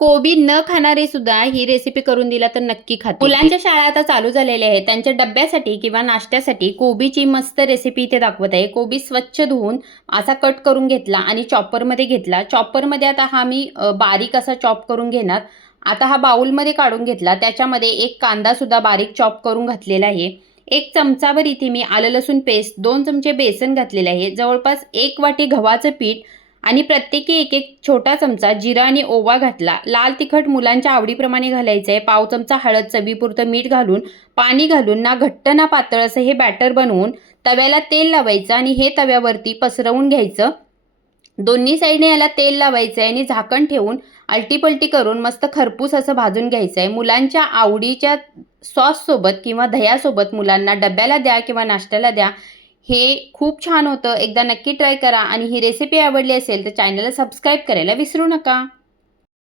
कोबी न खाणारे सुद्धा ही रेसिपी करून दिला तर नक्की खात मुलांच्या शाळा आता चालू झालेल्या आहेत. त्यांच्या डब्यासाठी किंवा नाश्त्यासाठी कोबीची मस्त रेसिपी इथे दाखवत आहे. कोबी स्वच्छ धुवून असा कट करून घेतला आणि चॉपरमध्ये घेतला. चॉपरमध्ये आता हा मी बारीक असा चॉप करून घेणार. आता हा बाउलमध्ये काढून घेतला. त्याच्यामध्ये एक कांदा सुद्धा बारीक चॉप करून घातलेला आहे. एक चमचावर इथे मी आलं लसूण पेस्ट दोन चमचे बेसन घातलेले आहे. जवळपास एक वाटी गव्हाचं पीठ आणि प्रत्येकी एक एक छोटा चमचा जिरा आणि ओवा घातला. लाल तिखट मुलांच्या आवडीप्रमाणे घालायचं आहे पाव चमचा हळद चवीपुरतं मीठ घालून पाणी घालून ना घट्ट ना पातळ असं हे बॅटर बनवून तव्याला तेल लावायचं आणि हे तव्यावरती पसरवून घ्यायचं. दोन्ही साईडने याला तेल लावायचं आहे आणि झाकण ठेवून अल्टीपल्टी करून मस्त खरपूस असं भाजून घ्यायचं आहे मुलांच्या आवडीच्या सॉससोबत किंवा दह्यासोबत मुलांना डब्याला द्या किंवा नाश्त्याला द्या हे खूप छान होतं. एकदा नक्की ट्राय करा आणि ही रेसिपी आवडली असेल तर चॅनलला सबस्क्राईब करायला विसरू नका.